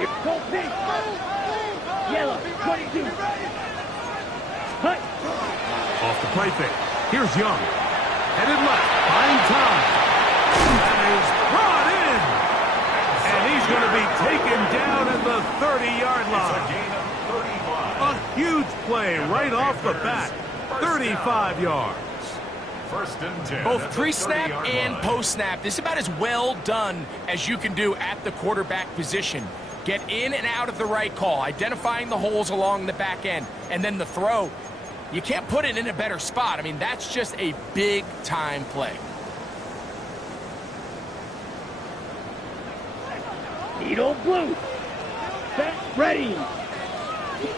Go pink. Yellow, 22. Hut. Off the play fake. Here's Young. Headed left. Buying time. That is brought in. And he's going to be taken down at the 30-yard line. A huge play right off the bat. 35 yards. First and 10. Both pre-snap and post-snap. This is about as well done as you can do at the quarterback position. Get in and out of the right call, identifying the holes along the back end, and then the throw. You can't put it in a better spot. I mean, that's just a big-time play. Needle blue. Set, ready.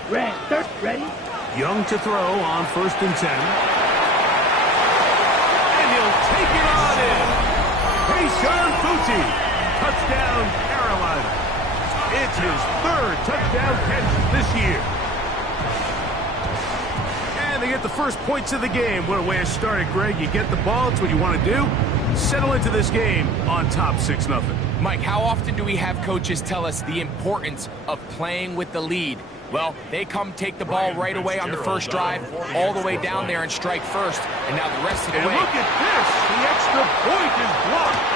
Red, third, ready. Young to throw on 1st and 10. And he'll take it on in. Kayshawn Boutte. Touchdown, Carolina. It's his 3rd touchdown catch this year. And they get the first points of the game. What a way to start it, Greg. You get the ball. It's what you want to do. Settle into this game on top 6-0. Mike, how often do we have coaches tell us the importance of playing with the lead? Well, they come take the ball right away on the first drive, all the way down there and strike first, and now the rest of the way. Look at this. The extra point is blocked.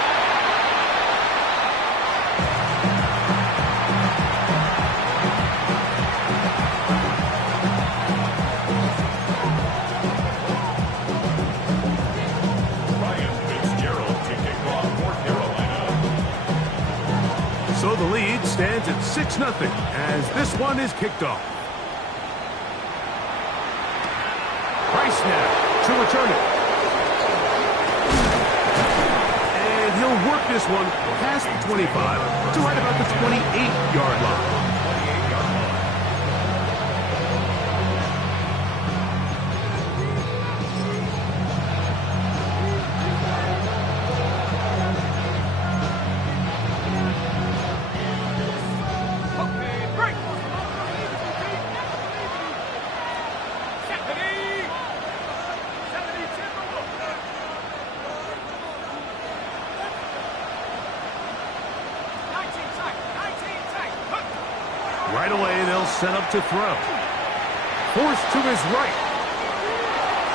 So the lead stands at 6-0 as this one is kicked off. Price now to return it. And he'll work this one past the 25 to right about the 28-yard line. Right away, they'll set up to throw. Forced to his right.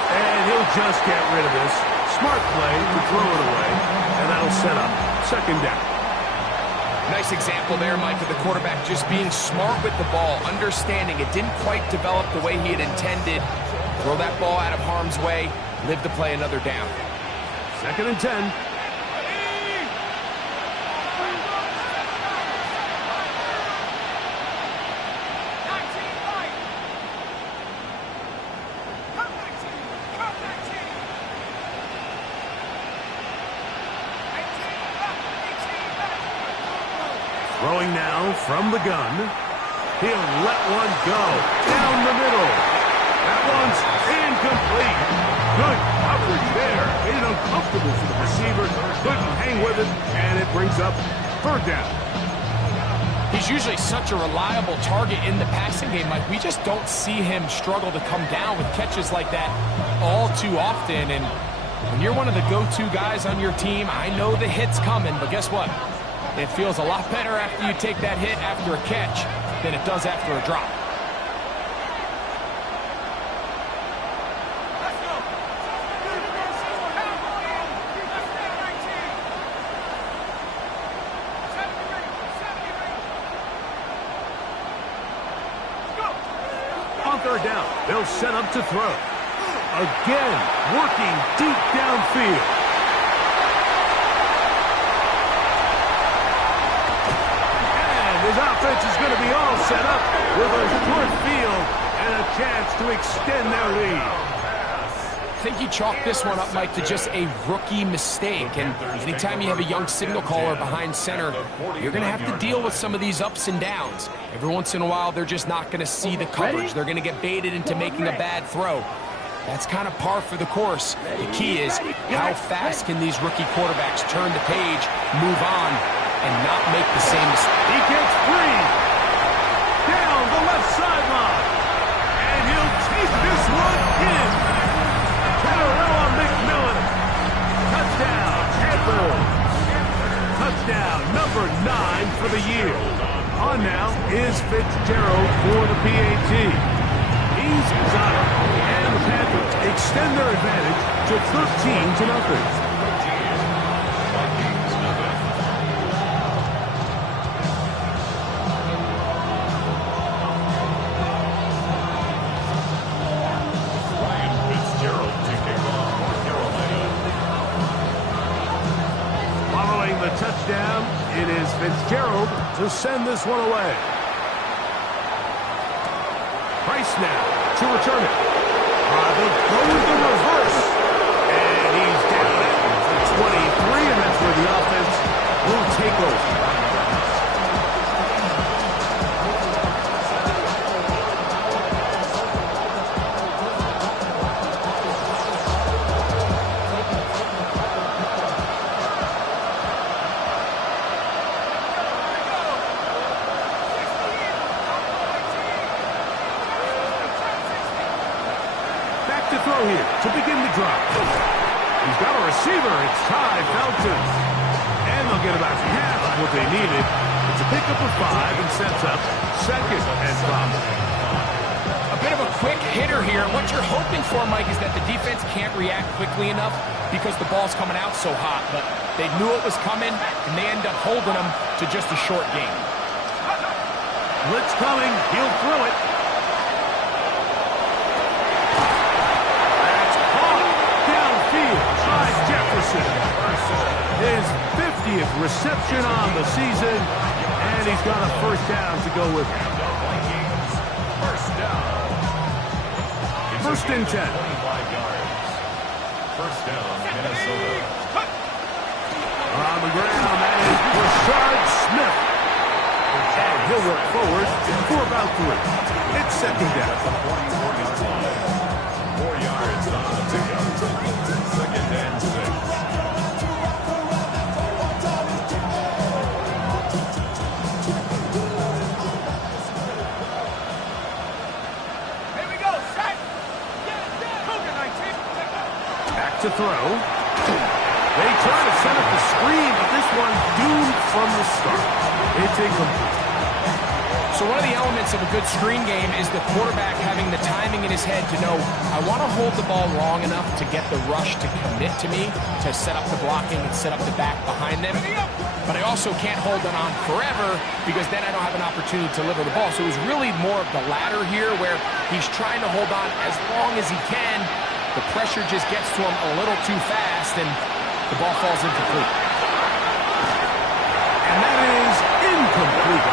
And he'll just get rid of this. Smart play to throw it away. And that'll set up 2nd down. Nice example there, Mike, of the quarterback just being smart with the ball, understanding it didn't quite develop the way he had intended. Throw that ball out of harm's way, live to play another down. 2nd and 10. Throwing now from the gun. He'll let one go down the middle. That one's incomplete. Good coverage there. Made it uncomfortable for the receiver. Couldn't hang with it, and it brings up 3rd down. He's usually such a reliable target in the passing game, Mike. We just don't see him struggle to come down with catches like that all too often. And when you're one of the go-to guys on your team, I know the hit's coming, but guess what? It feels a lot better after you take that hit after a catch than it does after a drop. On 3rd down, they'll set up to throw. Again, working deep downfield. His offense is going to be all set up with a short field and a chance to extend their lead. I think you chalk this one up, Mike, to just a rookie mistake. And anytime you have a young signal caller behind center, you're going to have to deal with some of these ups and downs. Every once in a while, they're just not going to see the coverage. They're going to get baited into making a bad throw. That's kind of par for the course. The key is how fast can these rookie quarterbacks turn the page, move on, and not make the same mistake. He gets free. Down the left sideline. And he'll take this one in. Terrell McMillan. Touchdown, Panthers. Touchdown, number 9 for the year. On now is Fitzgerald for the PAT. He's got it, and the Panthers extend their advantage to 13-0. Touchdown. It is Fitzgerald to send this one away. Price now to return it. They'll go with the reverse. And he's down at 23, and that's where the offense will take over. Here to begin the drive. He's got a receiver. It's Ty Felton. And they'll get about half of what they needed. It's a pickup of 5 and sets up 2nd and 5. A bit of a quick hitter here. What you're hoping for, Mike, is that the defense can't react quickly enough because the ball's coming out so hot. But they knew it was coming, and they end up holding them to just a short game. Blitz coming. He'll throw it. His 50th reception on the season, and he's got a first down to go with him. First and 10. First down, Minnesota. On the ground, that is Rashard Smith. And he'll work forward for about 3. It's 2nd down. 4 yards on the pickup. 2nd and 6. To throw. They try to set up the screen, but this one's doomed from the start. It's incomplete. So one of the elements of a good screen game is the quarterback having the timing in his head to know, I want to hold the ball long enough to get the rush to commit to me, to set up the blocking and set up the back behind them. But I also can't hold it on forever because then I don't have an opportunity to deliver the ball. So it was really more of the latter here where he's trying to hold on as long as he can. The pressure just gets to him a little too fast, and the ball falls incomplete. And that is incomplete.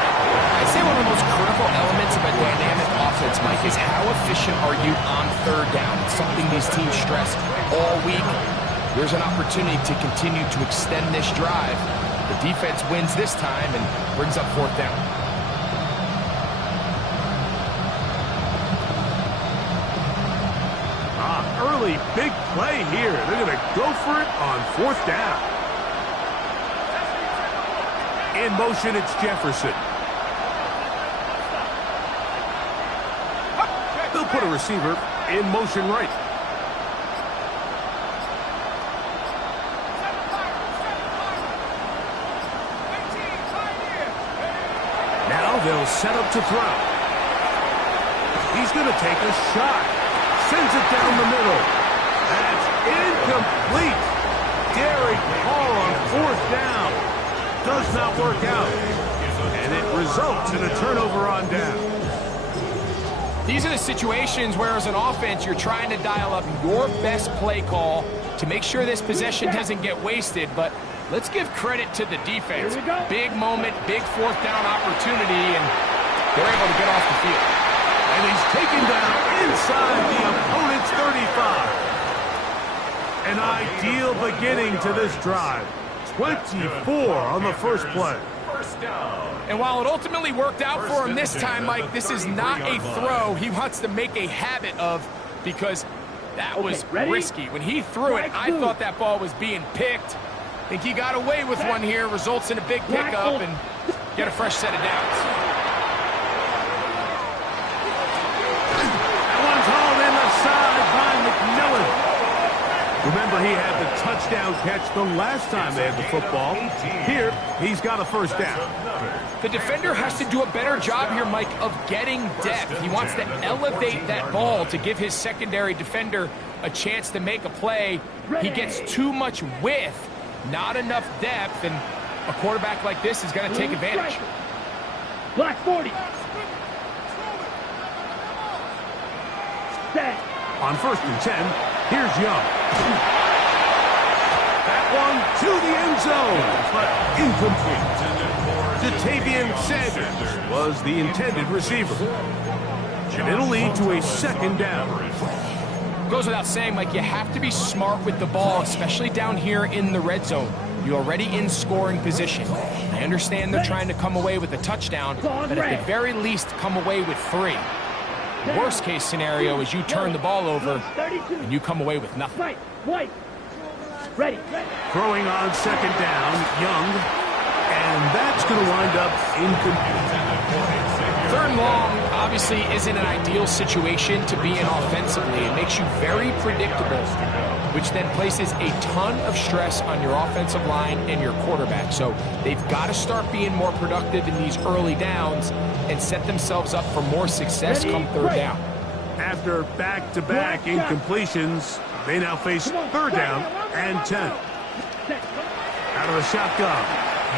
I'd say one of the most critical elements of a dynamic offense, Mike, is how efficient are you on 3rd down? It's something these teams stress all week. There's an opportunity to continue to extend this drive. The defense wins this time and brings up 4th down. Early big play here. They're going to go for it on 4th down. In motion, it's Jefferson. They'll put a receiver in motion right. Now they'll set up to throw. He's going to take a shot. Sends it down the middle. That's incomplete. Derek Hall on 4th down. Does not work out. And it results in a turnover on down. These are the situations where as an offense you're trying to dial up your best play call to make sure this possession doesn't get wasted. But let's give credit to the defense. Big moment, big 4th down opportunity, and they're able to get off the field. And he's taken down inside the opponent's 35. An ideal beginning to this drive. 24 on the first play. And while it ultimately worked out for him this time, Mike, this is not a throw he wants to make a habit of because that was risky. When he threw it, I thought that ball was being picked. I think he got away with one here, results in a big pickup and get a fresh set of downs. Remember, he had the touchdown catch the last time they had the football. Here, he's got a first down. The defender has to do a better job here, Mike, of getting depth. He wants to elevate that ball to give his secondary defender a chance to make a play. He gets too much width, not enough depth, and a quarterback like this is going to take advantage. Black 40. Set. On 1st and 10, here's Young. That one to the end zone, but incomplete. Jatavian Sanders was the intended receiver. And it'll lead to a 2nd down. Goes without saying, Mike, you have to be smart with the ball, especially down here in the red zone. You're already in scoring position. I understand they're trying to come away with a touchdown, but at the very least, come away with 3. Worst case scenario is you turn the ball over and you come away with nothing. White. Ready. Throwing on 2nd down, Young, and that's going to wind up incomplete. 3rd and long obviously isn't an ideal situation to be in offensively. It makes you very predictable, which then places a ton of stress on your offensive line and your quarterback. So they've got to start being more productive in these early downs and set themselves up for more success come 3rd down. After back-to-back incompletions, they now face 3rd down and 10. Out of the shotgun,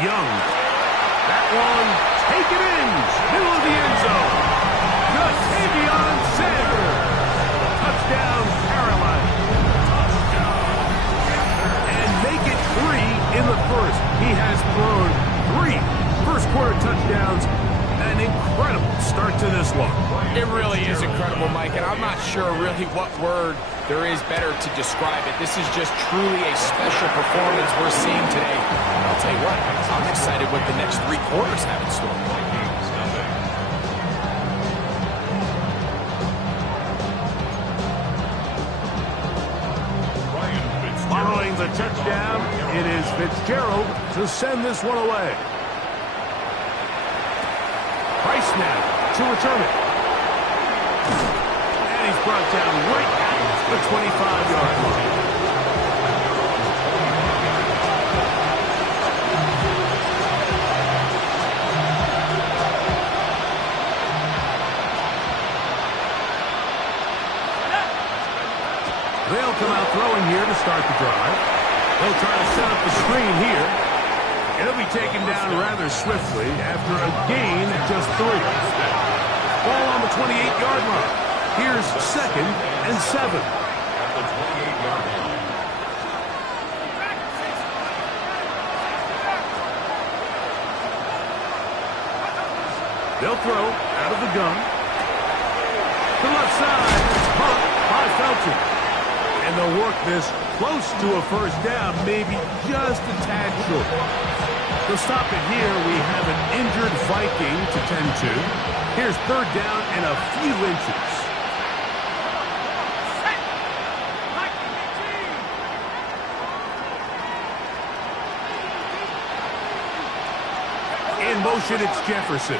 Young. That one, take it in, middle of the end zone. Jatavian Sanders. Touchdown, Carolina. And make it 3 in the 1st. He has thrown 3 first-quarter touchdowns. An incredible start to this one. It really is incredible, Mike, and I'm not sure really what word there is better to describe it. This is just truly a special performance we're seeing today. And I'll tell you what, I'm excited what the next 3 quarters have in store. Following the touchdown, it is Fitzgerald to send this one away. Price now to return it. And he's brought down right at the 25-yard line. They'll come out throwing here to start the drive. They'll try to set up the screen here. He'll be taken down rather swiftly after a gain of just 3. Ball on the 28-yard line. Here's 2nd and 7. They'll throw out of the gun. To the left side. Caught by Felton. And they'll work this close to a 1st down, maybe just a tad short. To stop it here, we have an injured Viking to tend to. Here's 3rd down and a few inches. In motion, it's Jefferson.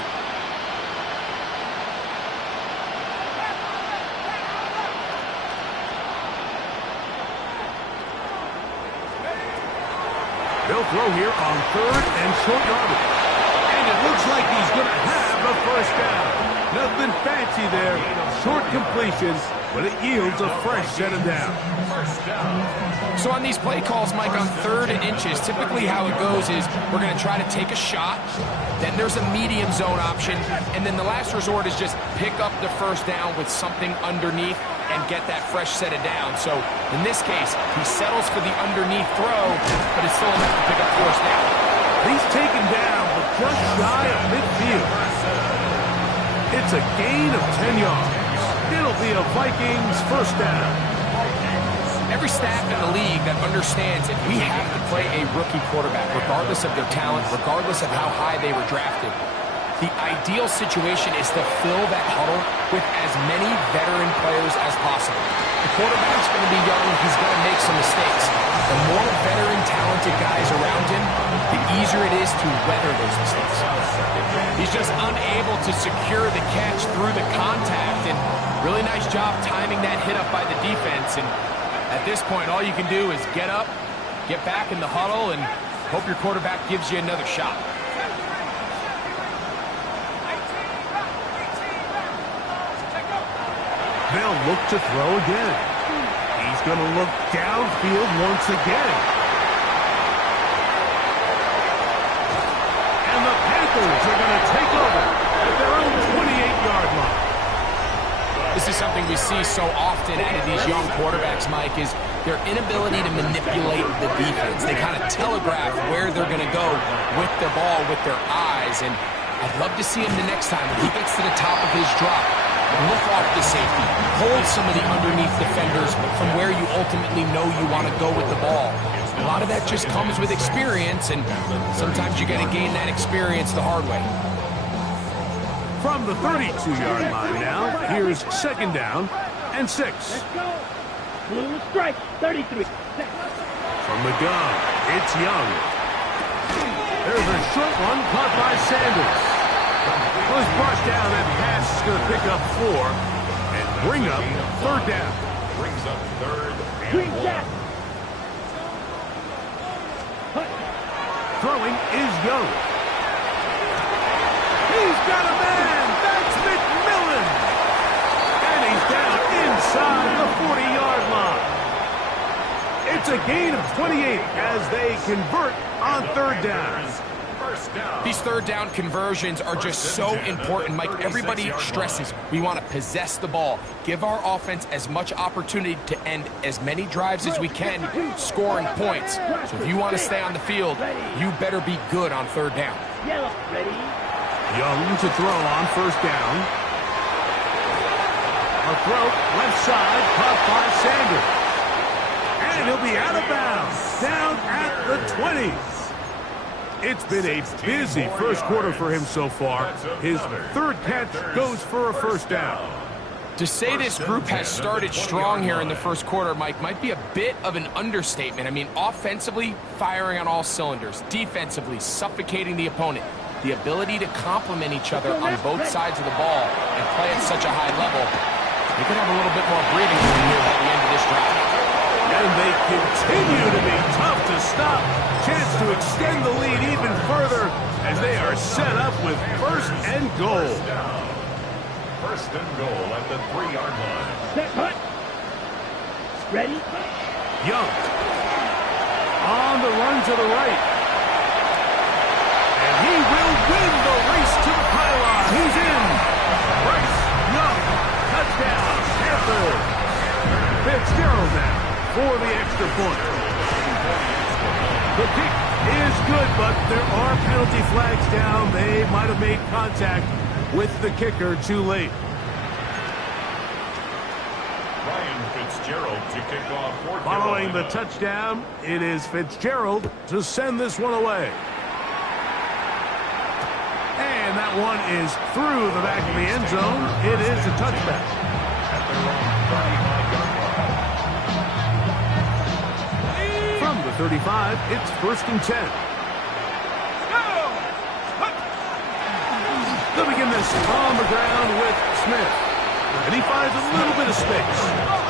They'll throw here on 3rd and short yardage. And it looks like he's going to have a 1st down. Nothing fancy there. Short completion, but it yields a fresh set of down. So on these play calls, Mike, on 3rd and inches, typically how it goes is we're going to try to take a shot, then there's a medium zone option, and then the last resort is just pick up the 1st down with something underneath and get that fresh set of down. So in this case, he settles for the underneath throw, but it's still enough to pick up 1st down. He's taken down, but just shy of midfield. It's a gain of 10 yards. It'll be a Vikings 1st down. Every staff in the league that understands that we have to play a rookie quarterback, regardless of their talent, regardless of how high they were drafted. The ideal situation is to fill that huddle with as many veteran players as possible. The quarterback's going to be young. He's going to make some mistakes. The more veteran, talented guys around him, the easier it is to weather those mistakes. He's just unable to secure the catch through the contact, and really nice job timing that hit up by the defense. And At this point, all you can do is get up, get back in the huddle, and hope your quarterback gives you another shot. They'll look to throw again. He's going to look downfield once again. And the Panthers are going to take over at their own 28-yard line. This is something we see so often out of these young quarterbacks, Mike, is their inability to manipulate the defense. They kind of telegraph where they're going to go with their ball, with their eyes. And I'd love to see him the next time when he gets to the top of his drop. Look off the safety. Hold some of the underneath defenders from where you ultimately know you want to go with the ball. A lot of that just comes with experience, and sometimes you got to gain that experience the hard way. From the 32-yard line now, here's second down and 6. Let's go. Blue strike. 33. From the gun, it's Young. There's a short one caught by Sanders. Was brushed down, and pass is going to pick up 4 and bring up third down. Brings up third and Green 1. jack. Throwing is Young. He's got a man. That's McMillan. And he's down inside the 40-yard line. It's a gain of 28 as they convert on third down. First down. These third down conversions are just so important, Mike. Everybody stresses we want to possess the ball, give our offense as much opportunity to end as many drives as we can, scoring points. So if you want to stay on the field, you better be good on third down. Yellow. Ready. Young to throw on first down. A throw left side caught by Sanders. And he'll be out of bounds down at the 20s. It's been a busy first quarter for him so far. His third catch goes for a first down. To say this group has started strong here in the first quarter, Mike, might be a bit of an understatement. I mean, offensively, firing on all cylinders. Defensively, suffocating the opponent. The ability to complement each other on both sides of the ball and play at such a high level. They could have a little bit more breathing room here by the end of this drive. And they continue to be tough to stop. Chance to extend the lead even further as they are set up with first and goal. First and goal at the 3-yard line. Set. Hut. Ready. Young on the run to the right. And he will win the race to the pylon. He's in. Bryce Young. Touchdown. Panthers. Fitzgerald now for the extra point. The kick is good, but there are penalty flags down. They might have made contact with the kicker too late. Ryan Fitzgerald to kick off for Following the Carolina. touchdown, it is Fitzgerald to send this one away. And that one is through the back of the end zone. It is a touchback. At their own 35-yard line. From the 35, it's first and 10. They'll begin this on the ground with Smith. And he finds a little bit of space.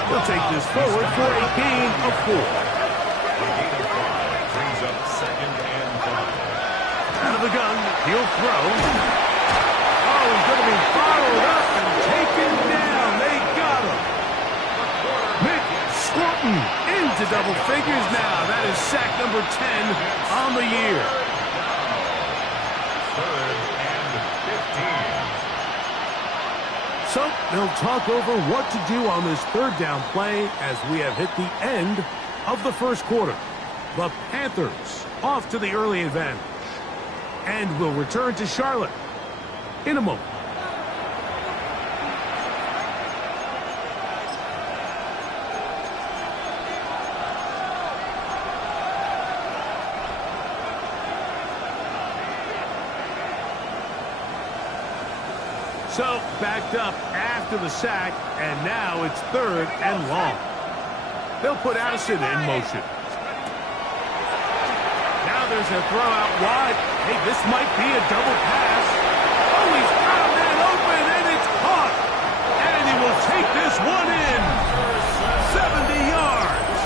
He'll take this forward for a gain of 4. A gain of 5 brings up second and 5. Out of the gun, he'll throw. Oh, he's going to be followed up and taken down. They got him. Mick Squirtin into double figures now. That is sack number 10 on the year. Third and 15. So they'll talk over what to do on this third down play as we have hit the end of the first quarter. The Panthers off to the early advantage. And will return to Charlotte in a moment. So backed up after the sack, and now it's third and long. They'll put Addison in motion. Now there's a throw out wide. Hey, this might be a double pass. Oh, he's got a man open, and it's caught. And he will take this one in. 70 yards.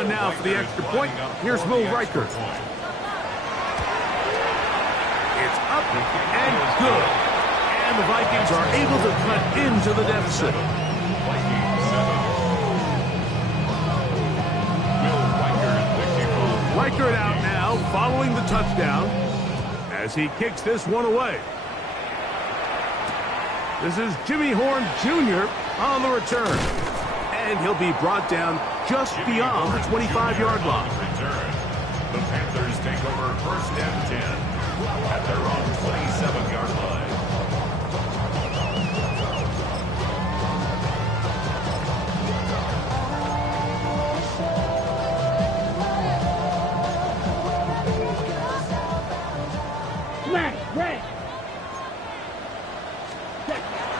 on now for the extra point. Here's Will Riker. It's up and good. And the Vikings are able to cut into the deficit. Riker out now, following the touchdown, as he kicks this one away. This is Jimmy Horn Jr. on the return. And he'll be brought down just beyond the 25-yard line. The Panthers take over first and 10 at their own 27-yard line.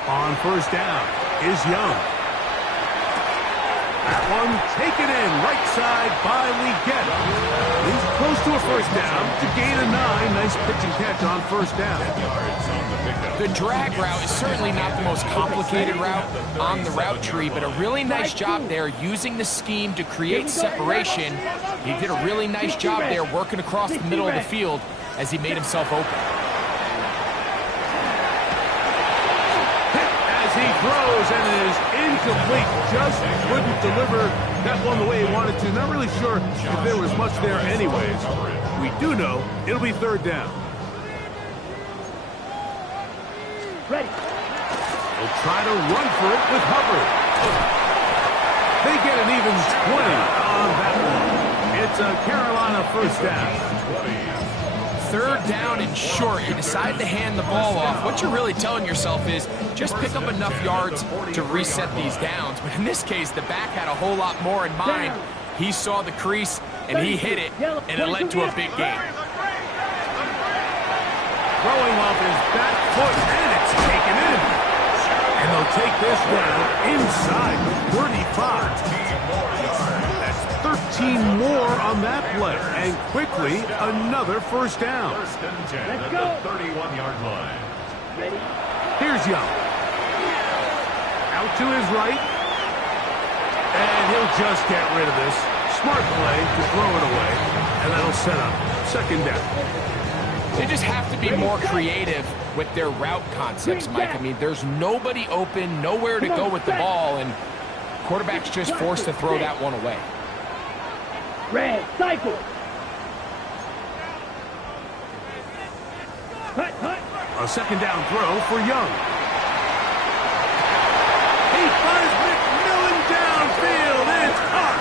On first down is Young. That one taken in right side by Legette. He's close to a first down to gain a 9. Nice pitch and catch on first down. The drag route is certainly not the most complicated route on the route tree, but a really nice job there using the scheme to create separation. He did a really nice job there working across the middle of the field as he made himself open. He throws and it is incomplete. Just couldn't deliver that one the way he wanted to. Not really sure if there was much there anyways. We do know it'll be third down. Ready. They'll try to run for it with Hubbard. They get an even 20 on that one. It's a Carolina first down. Third down and short. You decide to hand the ball off. What you're really telling yourself is just pick up enough yards to reset these downs. But in this case, the back had a whole lot more in mind. He saw the crease, and he hit it, and it led to a big gain. Throwing off his back foot, and it's taken in. And they'll take this down inside the 35. 13 more on that play, and quickly another first down. First and 10 at the 31-yard line. Ready. Here's Young. Out to his right, and he'll just get rid of this. Smart play to throw it away, and that'll set up second down. They just have to be more creative with their route concepts, Mike. I mean, there's nobody open, nowhere to go with the ball, and quarterback's just forced to throw that one away. Red, cycle. Hut, hut. A second down throw for Young. He finds McMillan downfield. It's up.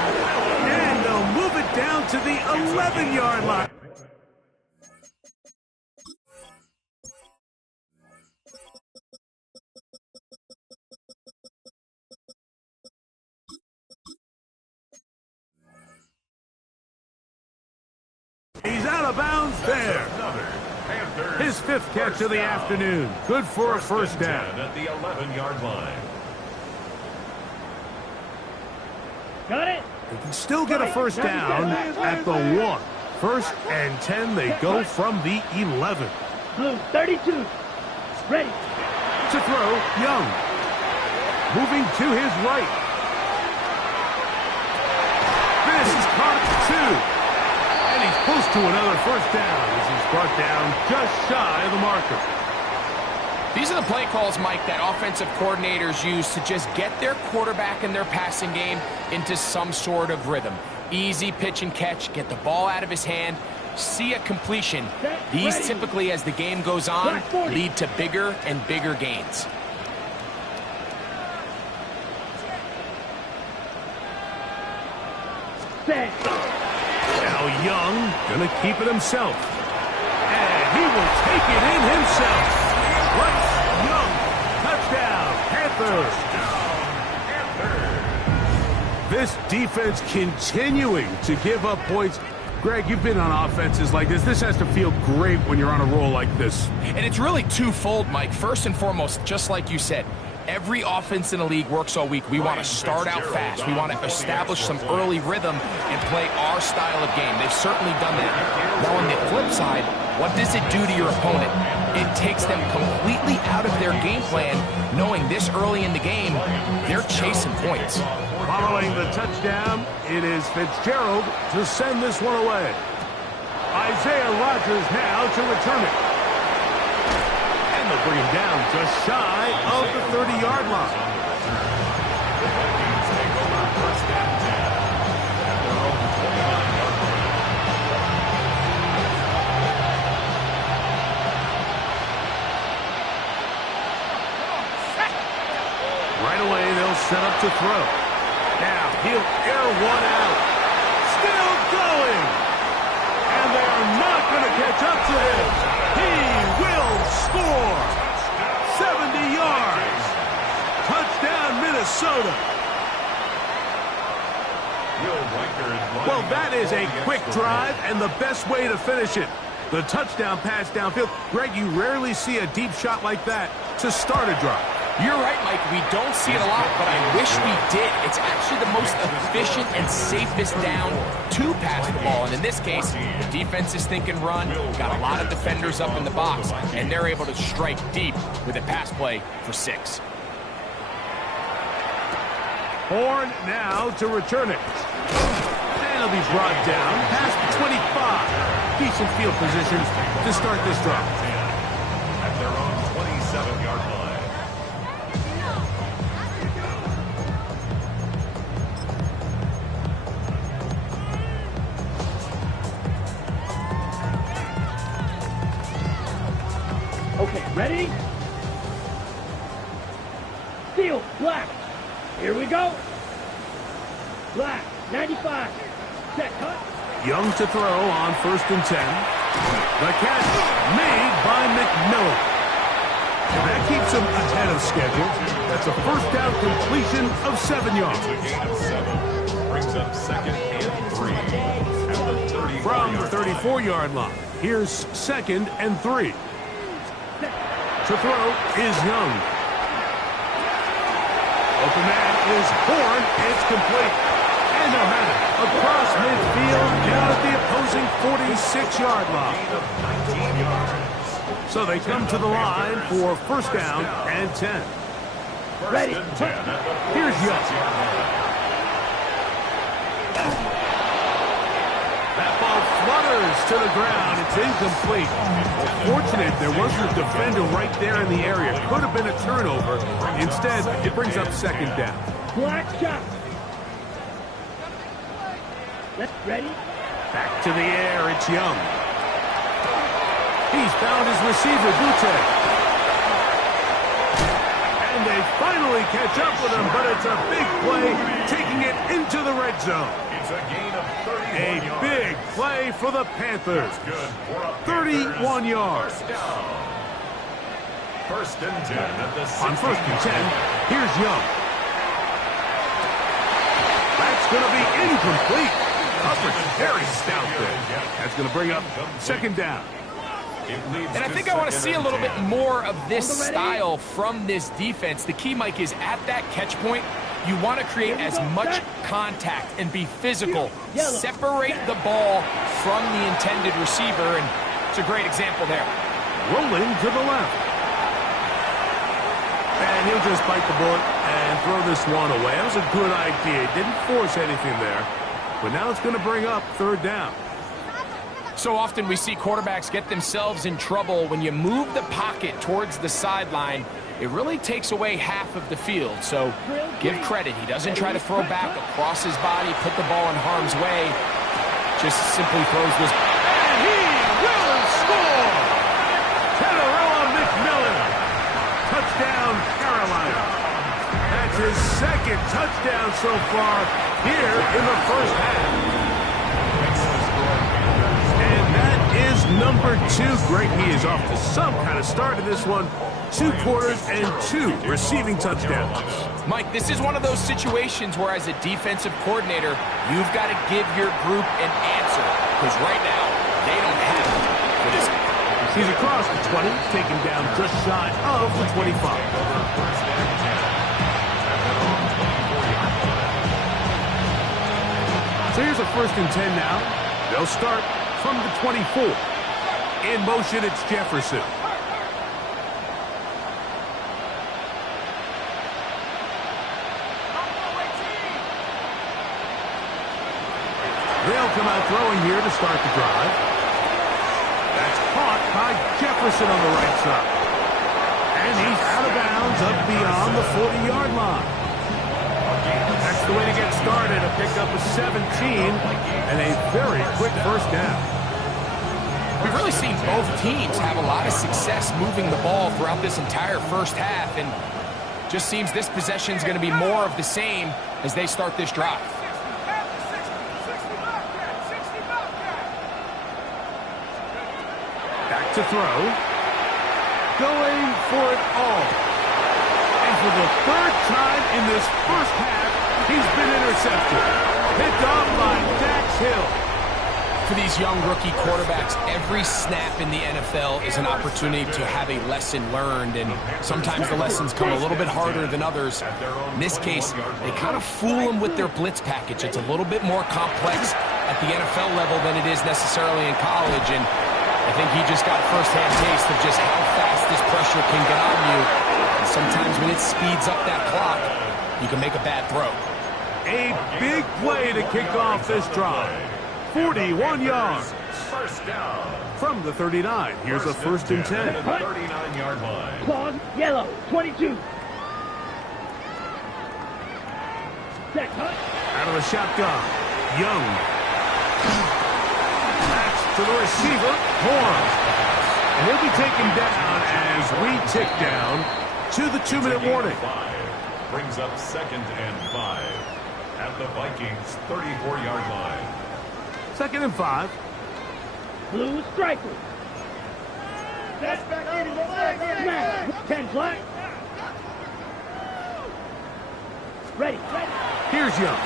And they'll move it down to the 11-yard line. He's out of bounds there. His fifth catch of the afternoon. Good for a first down. At the 11-yard line. Got it. They can still get a first down at the 1. First and 10, they go from the 11. Blue, 32. Ready. To throw, Young. Moving to his right. This is caught 2. And he's close to another first down as he's brought down just shy of the marker. These are the play calls, Mike, that offensive coordinators use to just get their quarterback and their passing game into some sort of rhythm. Easy pitch and catch, get the ball out of his hand, see a completion. These typically, as the game goes on, lead to bigger and bigger gains. Now Young gonna keep it himself. And he will take it in himself. Bryce Young, touchdown, Panthers. This defense continuing to give up points. Greg, you've been on offenses like this. This has to feel great when you're on a roll like this. And it's really twofold, Mike. First and foremost, just like you said, every offense in the league works all week. We want to start out fast. We want to establish some early rhythm and play our style of game. They've certainly done that. Now, on the flip side, What does it do to your opponent? It takes them completely out of their game plan, knowing this early in the game, they're chasing points. Following the touchdown, it is Fitzgerald to send this one away. Isaiah Rodgers now to return it. And they'll bring him down just shy of the 30-yard line. The Vikings take over first and 10 at their own 29-yard line. Right away, they'll set up to throw. Now, he'll air one out. Still going. And they are not going to catch up to him. He will score. 70 yards. Touchdown, Minnesota. Well, that is a quick drive and the best way to finish it. The touchdown pass downfield. Greg, you rarely see a deep shot like that to start a drive. You're right, Mike. We don't see it a lot, but I wish we did. It's actually the most efficient and safest down to pass the ball. And in this case, the defense is thinking run, got a lot of defenders up in the box, and they're able to strike deep with a pass play for 6. Horn now to return it. And he'll be brought down past the 25. Decent field position to start this drive. At their own 27-yard line. Okay, ready? Field, black. Here we go. Black, 95. Set, cut. Young to throw on 1st and 10. The catch made by McMillan. And that keeps him ahead of schedule. That's a first down completion of 7 yards. A gain of 7. Brings up 2nd and 3. At the 34-yard From the 34-yard line, here's 2nd and 3. To throw is Young. Open man is Horn. It's complete. And they'll have it across midfield down at the opposing 46-yard line. Gain of 19 yards. So they come to the line for first down and 10. Ready. First and 10 at the Here's Young. 46-yard line. That ball flutters to the ground. It's incomplete. Fortunate there wasn't a defender right there in the area. Could have been a turnover. Instead, it brings up 2nd down. Black shot. Let's ready. Back to the air, it's Young. He's found his receiver, Butte. And they finally catch up with him, but it's a big play, taking it into the red zone. It's a gain of 31 A yards. big play for the Panthers. Good for a 31 yards. First down. First and 10 at the 16. On 1st and 10, here's Young. That's going to be incomplete. Coverage very stout there. That's going to bring up 2nd down. And I think I want to see a little bit more of this style from this defense. The key, Mike, is at that catch point, you want to create as much contact and be physical. Separate the ball from the intended receiver, and it's a great example there. Rolling to the left. And he'll just bite the bullet and throw this one away. That was a good idea. Didn't force anything there. But now it's going to bring up 3rd down. So often we see quarterbacks get themselves in trouble when you move the pocket towards the sideline. It really takes away half of the field. So give credit. He doesn't try to throw back across his body, put the ball in harm's way. Just simply throws this. And he will score! Tadarella McMillan. Touchdown, Carolina. That's his 2nd touchdown so far here in the first half. And that is number 2. Great. He is off to some kind of start in this one. 2 quarters and 2 receiving touchdowns. Mike, this is one of those situations where as a defensive coordinator, you've got to give your group an answer. Because right now, they don't have it for this. He's across the 20, taken down just shy of the 25. So here's a 1st and 10 now. They'll start from the 24. In motion, it's Jefferson. They'll come out throwing here to start the drive. That's caught by Jefferson on the right side. And he's out of bounds up beyond the 40-yard line. That's the way to get started. A pickup of 17 and a very quick first down. We've really seen both teams have a lot of success moving the ball throughout this entire first half, and just seems this possession is going to be more of the same as they start this drive. Back to throw. Going for it all. And for the third time in this first half, he's been intercepted. Picked off by Dax Hill. For these young rookie quarterbacks, every snap in the NFL is an opportunity to have a lesson learned, and sometimes the lessons come a little bit harder than others. In this case, they kind of fool them with their blitz package. It's a little bit more complex at the NFL level than it is necessarily in college, and I think he just got a first-hand taste of just how fast this pressure can get on you. And sometimes when it speeds up that clock, you can make a bad throw. A big play to kick off this drive. 41 yards. First down. From the 39, here's a first and 10. 39-yard line. Claws, yellow, 22. Set, cut. Out of the shotgun, Young. That's to the receiver, Horn. And he'll be taken down as we tick down to the 2-minute warning. Brings up 2nd and 5 at the Vikings 34-yard line. 2nd and 5. Blue striker. That's back in. Smash. 10 black. Ready. Here's Young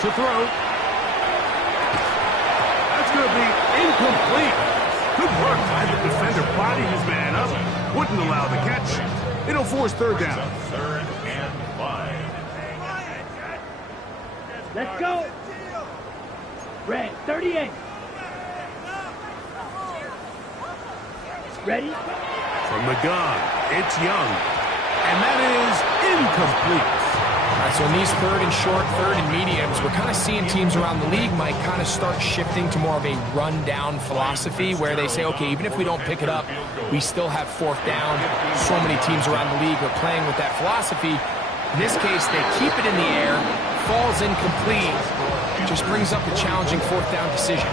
to throw. That's going to be incomplete. Good work by the defender, bodied his man up. Wouldn't allow the catch. It'll force third down. 3rd and 5. Let's go. Red, 38. Ready? From the gun, it's Young. And that is incomplete. All right, so in these 3rd and short, 3rd and mediums, we're kind of seeing teams around the league, Mike, kind of start shifting to more of a run-down philosophy where they say, okay, even if we don't pick it up, we still have 4th down. So many teams around the league are playing with that philosophy. In this case, they keep it in the air, falls incomplete, just brings up a challenging 4th down decision.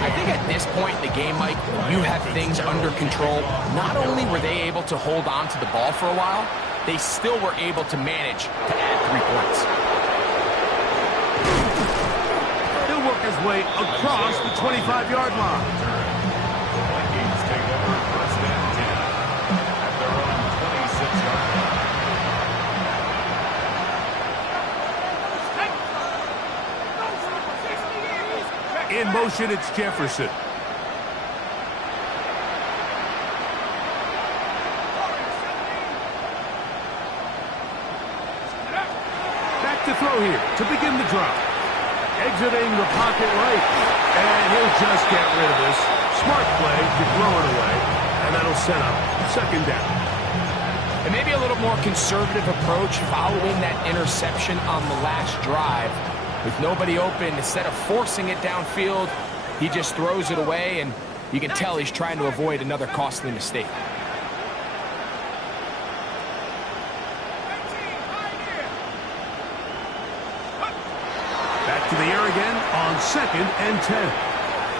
I think at this point in the game, Mike, when you have things under control, not only were they able to hold on to the ball for a while, they still were able to manage to add 3 points. He'll work his way across the 25-yard line. The Vikings take over 1st and 10 at their own 26-yard line. In motion, it's Jefferson. Back to throw here to begin the drive. Exiting the pocket right. And he'll just get rid of this. Smart play to throw it away. And that'll set up 2nd down. And maybe a little more conservative approach following that interception on the last drive. With nobody open, instead of forcing it downfield, he just throws it away, and you can tell he's trying to avoid another costly mistake. Back to the air again on 2nd and 10.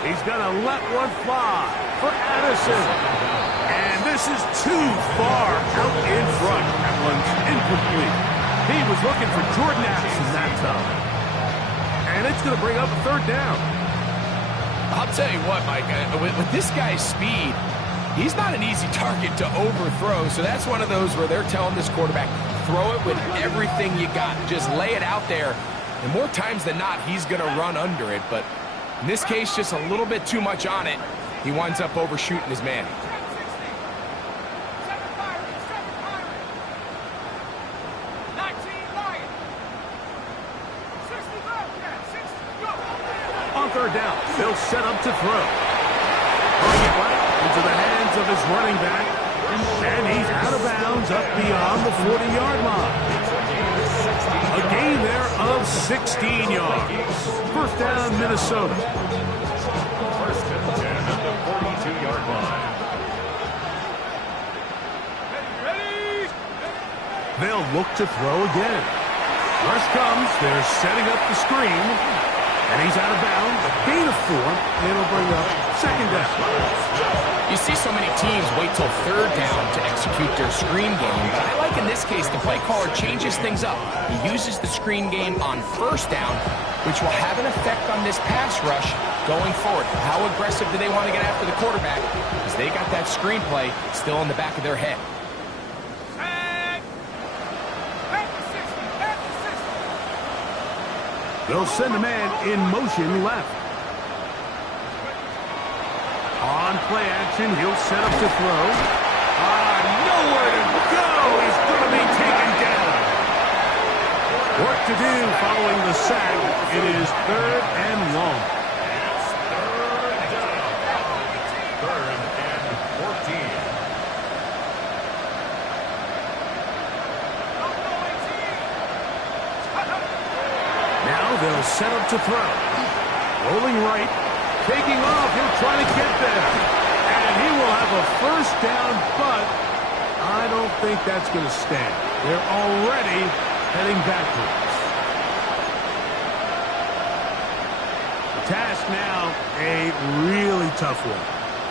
He's going to let one fly for Addison. And this is too far out in front. That one's incomplete. He was looking for Jordan Addison that time. And it's going to bring up a 3rd down. I'll tell you what, Mike, with this guy's speed, he's not an easy target to overthrow. So that's one of those where they're telling this quarterback, throw it with everything you got. Just lay it out there. And more times than not, he's going to run under it. But in this case, just a little bit too much on it. He winds up overshooting his man. On 3rd down, they'll set up to throw. Throwing it right into the hands of his running back, and he's out of bounds up beyond the 40-yard line. A gain there of 16 yards. First down, Minnesota. First and 10 at the 42-yard line. They'll look to throw again. Rush comes. They're setting up the screen. And he's out of bounds. A gain of 4. It'll bring up second down. You see so many teams wait till third down to execute their screen game, but I like in this case the play caller changes things up. He uses the screen game on first down, which will have an effect on this pass rush going forward. How aggressive do they want to get after the quarterback? Because they got that screen play still in the back of their head. They'll send a man in motion left. On play action, he'll set up to throw. Nowhere to go. He's going to be taken down. Work to do following the sack. It is third and long. It's third down. Third and 14. Now they'll set up to throw. Rolling right. Taking off. He'll try to get there. And he will have a first down, but I don't think that's going to stand. They're already heading backwards. The task now, a really tough one.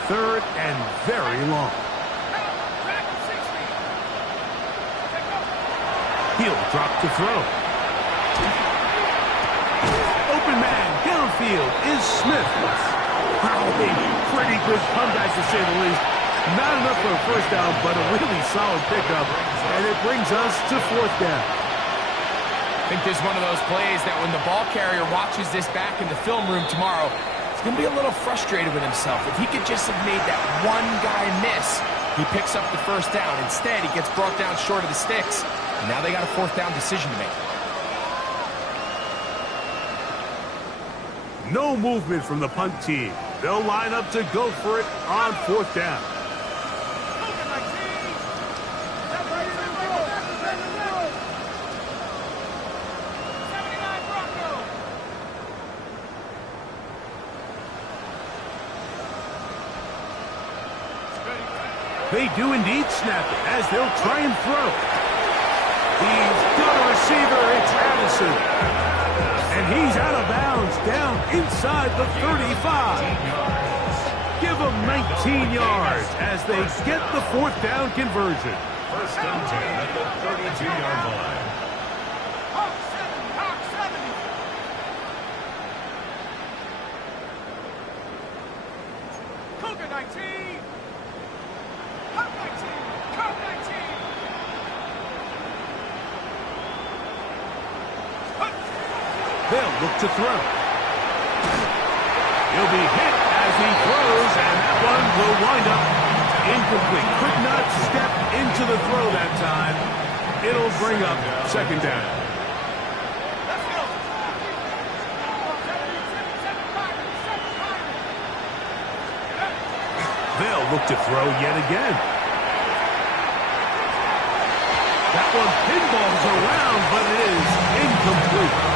Third and very long. He'll drop to throw. Open man downfield is Smith. A pretty good comeback to say the least. Not enough for a first down, but a really solid pickup. And it brings us to fourth down. I think this is one of those plays that when the ball carrier watches this back in the film room tomorrow, he's going to be a little frustrated with himself. If he could just have made that one guy miss, he picks up the first down. Instead, he gets brought down short of the sticks. And now they got a fourth down decision to make. No movement from the punt team. They'll line up to go for it on fourth down. They do indeed snap it as they'll try and throw. He's got a receiver. It's Addison. And he's out of bounds, down inside the 35. Give him 19 yards as they get the fourth down conversion. First and 10 at the 32-yard line. Cougar 19. Cup 19. Cup 19. They'll look to throw. He'll be hit as he throws, and that one will wind up incomplete. Could not step into the throw that time. It'll bring up second down. They'll look to throw yet again. That one pinballs around, but it is incomplete.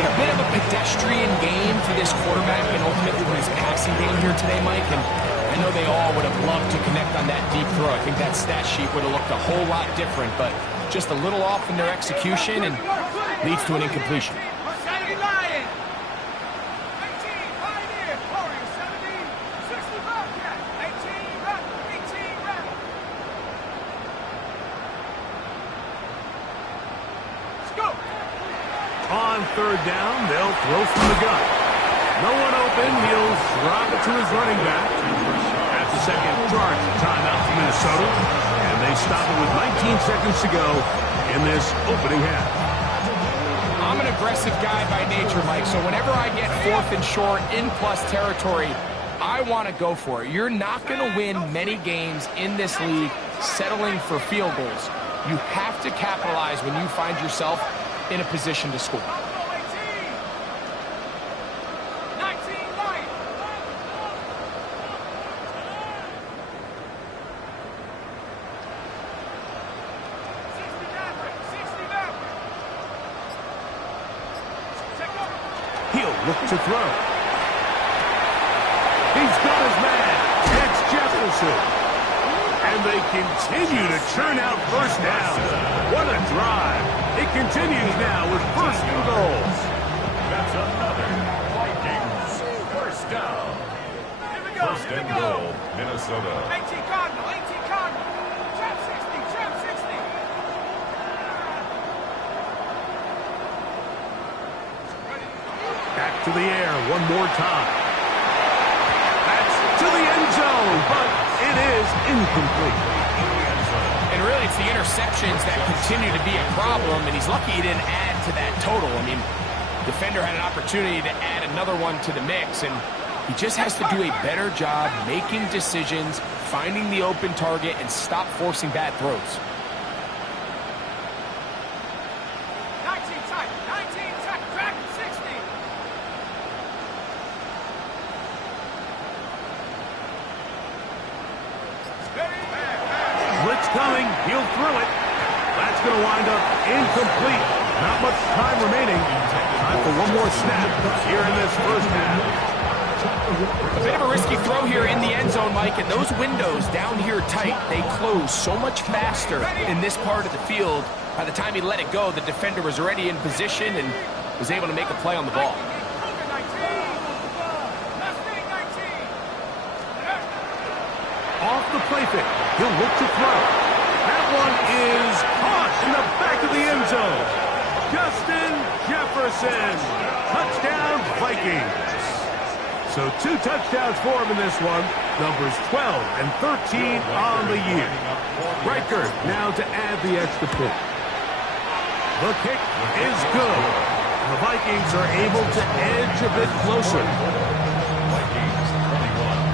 A bit of a pedestrian game for this quarterback and ultimately for his passing game here today, Mike. And I know they all would have loved to connect on that deep throw. I think that stat sheet would have looked a whole lot different, but just a little off in their execution and leads to an incompletion. On third down, they'll throw from the gun. No one open. He'll drop it to his running back. At the second charge, timeout for Minnesota. And they stop it with 19 seconds to go in this opening half. I'm an aggressive guy by nature, Mike, so whenever I get fourth and short in plus territory, I want to go for it. You're not going to win many games in this league settling for field goals. You have to capitalize when you find yourself in a position to score. look to throw. He's got his man. It's Jefferson. And they continue to churn out first down. What a drive. It continues now with first and goal. That's another Vikings first down. Here we go. First and goal, Minnesota. 18 Cardinal, 18 Cardinal. Trap 60, trap 60. Back to the air one more time. That's to the end zone, but it is incomplete. And really, it's the interceptions that continue to be a problem, and he's lucky he didn't add to that total. I mean, defender had an opportunity to add another one to the mix, and he just has to do a better job making decisions, finding the open target, and stop forcing bad throws. 19 tight, 19 tight, track 60. Blitz coming. He'll throw it. That's going to wind up incomplete. Not much time remaining. Time for one more snap here in this first half. A bit of a risky throw here in the end zone, Mike, and those windows down here tight, they close so much faster in this part of the field. By the time he let it go, the defender was already in position and was able to make a play on the ball. Off the play fake. He'll look to throw. That one is caught in the back of the end zone. Justin Jefferson. Touchdown, Vikings. So 2 touchdowns for him in this one. Numbers 12 and 13 on the year. Riker now to add the extra point. The kick is good. The Vikings are able to edge a bit closer. Vikings 21.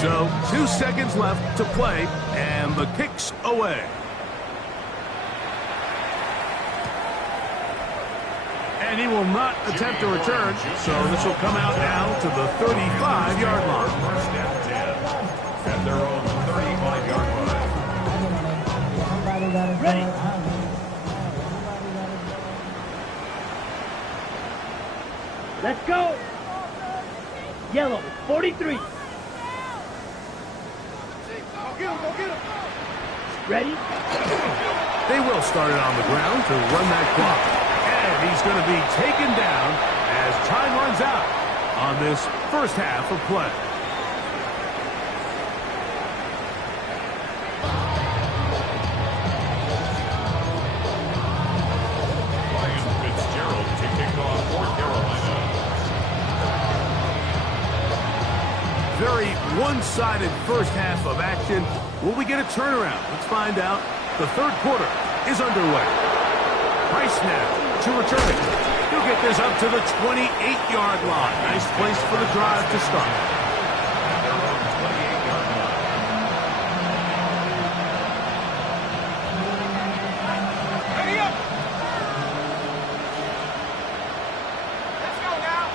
So 2 seconds left to play, and the kick's away. And he will not attempt a return, so this will come out now to the 35-yard line. First and 10 at their own 35-yard line. Ready. Let's go. Yellow, 43. Ready? They will start it on the ground to run that clock. And he's going to be taken down as time runs out on this first half of play. Ryan Fitzgerald to kick off for Carolina. Very one-sided first half of action. Will we get a turnaround? Let's find out. The third quarter is underway. Price now to return it. He'll get this up to the 28-yard line. Nice place for the drive to start. At their own 28-yard line. Ready up. Let's go now.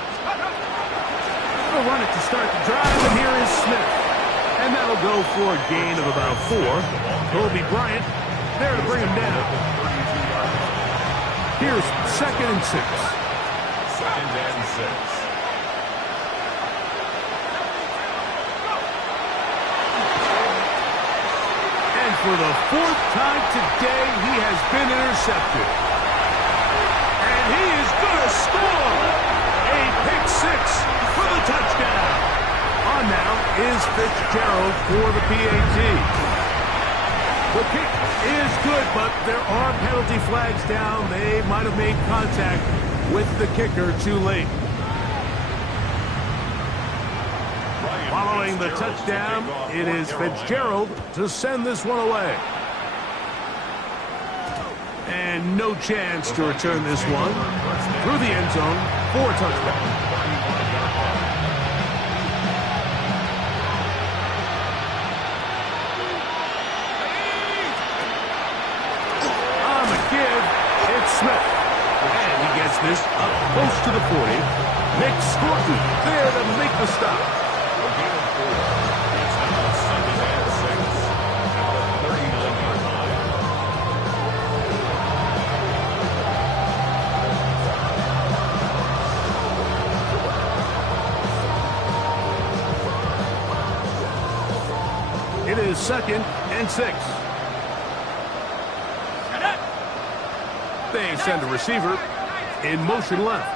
They'll run it to start the drive, and here is Smith. And that'll go for a gain of about 4. Kobe Bryant there to bring him down. Here's 2nd and 6. Second and 6. And for the 4th time today, he has been intercepted. And he is going to score! A pick 6 for the touchdown. On now is Fitzgerald for the PAT. The kick is good, but there are penalty flags down. They might have made contact with the kicker too late. Following the touchdown, it is Fitzgerald to send this one away. And no chance to return this one through the end zone for a touchdown. Smith. And he gets this up close to the 40. Nick Scorton there to make the stop. 2nd and 6. They send a receiver in motion left.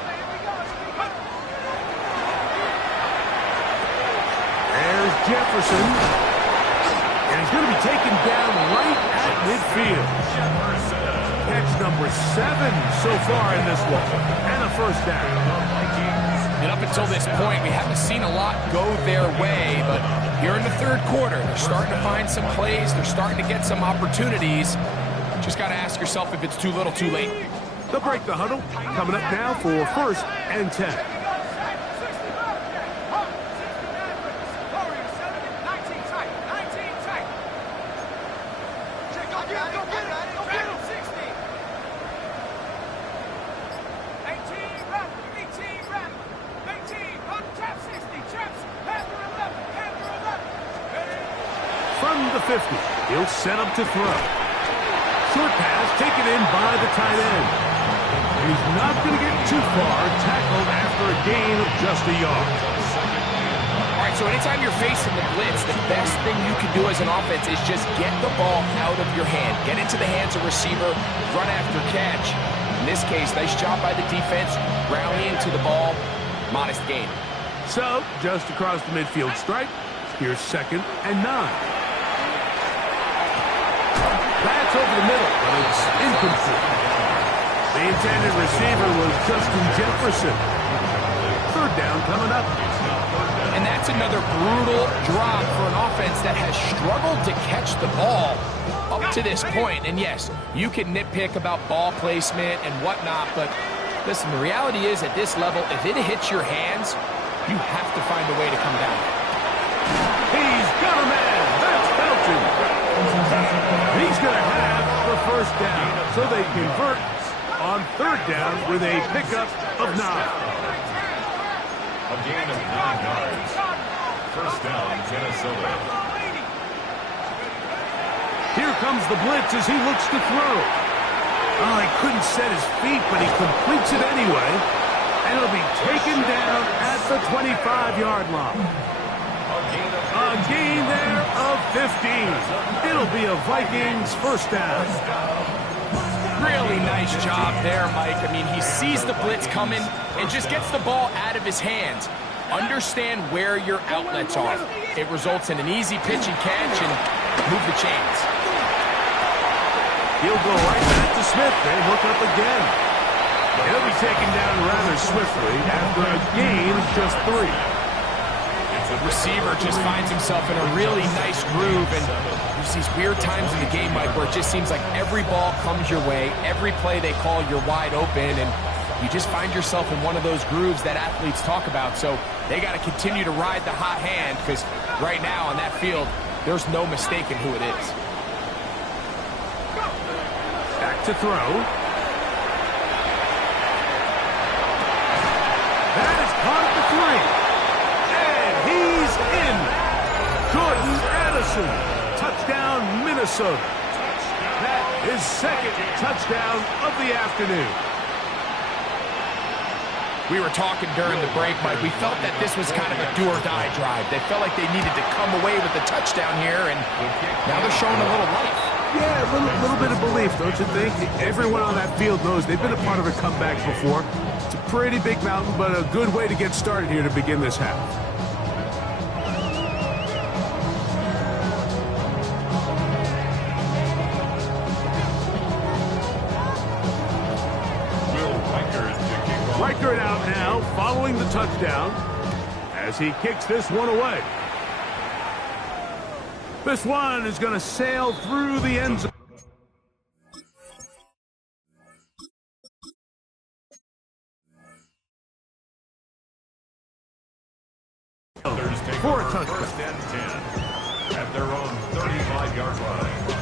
There's Jefferson. And he's going to be taken down right at midfield. Catch number 7 so far in this one. And a first down. And up until this point, we haven't seen a lot go their way, but here in the third quarter, they're starting to find some plays. They're starting to get some opportunities. Just got to ask yourself if it's too little, too late. They'll break the huddle. Coming up now for 1st and 10. From the 50, he'll set up to throw. Short pass taken in by the tight end. He's not going to get too far, tackled after a gain of just a yard. All right, so anytime you're facing the blitz, the best thing you can do as an offense is just get the ball out of your hand. Get into the hands of receiver, run after catch. In this case, nice job by the defense, rallying to the ball, modest gain. So, just across the midfield stripe, here's 2nd and 9. That's over the middle, but it's incomplete. The intended receiver was Justin Jefferson. 3rd down coming up. And that's another brutal drop for an offense that has struggled to catch the ball up to this point. And yes, you can nitpick about ball placement and whatnot, but listen, the reality is at this level, if it hits your hands, you have to find a way to come down. He's got a man. That's Belton. He's going to have the first down, so they convert on 3rd down with a pickup of 9. A gain of 9 yards. First down, Minnesota. Here comes the blitz as he looks to throw. Oh, he couldn't set his feet, but he completes it anyway. And it'll be taken down at the 25-yard line. A gain there of 15. It'll be a Vikings first down. Really nice job there, Mike. I mean, he sees the blitz coming and just gets the ball out of his hands. Understand where your outlets are. It results in an easy pitch and catch and move the chains. He'll go right back to Smith. They hook up again. He'll be taken down rather swiftly after a gain of just 3. The receiver just finds himself in a really nice groove, and there's these weird times in the game, Mike, where it just seems like every ball comes your way, every play they call, you're wide open, and you just find yourself in one of those grooves that athletes talk about. So they got to continue to ride the hot hand, because right now on that field, there's no mistaking who it is. Back to throw. That is caught at the 3. And he's in. Jordan Addison. Touchdown, Minnesota. That is 2nd touchdown of the afternoon. We were talking during the break, Mike. We felt that this was kind of a do-or-die drive. They felt like they needed to come away with the touchdown here, and now they're showing a little life. Yeah, a little bit of belief, don't you think? Everyone on that field knows they've been a part of a comeback before. It's a pretty big mountain, but a good way to get started here to begin this half. Reichert out now, following the touchdown, as he kicks this one away. This one is going to sail through the end zone. For a touchdown. 1st and 10 at their own 35-yard line.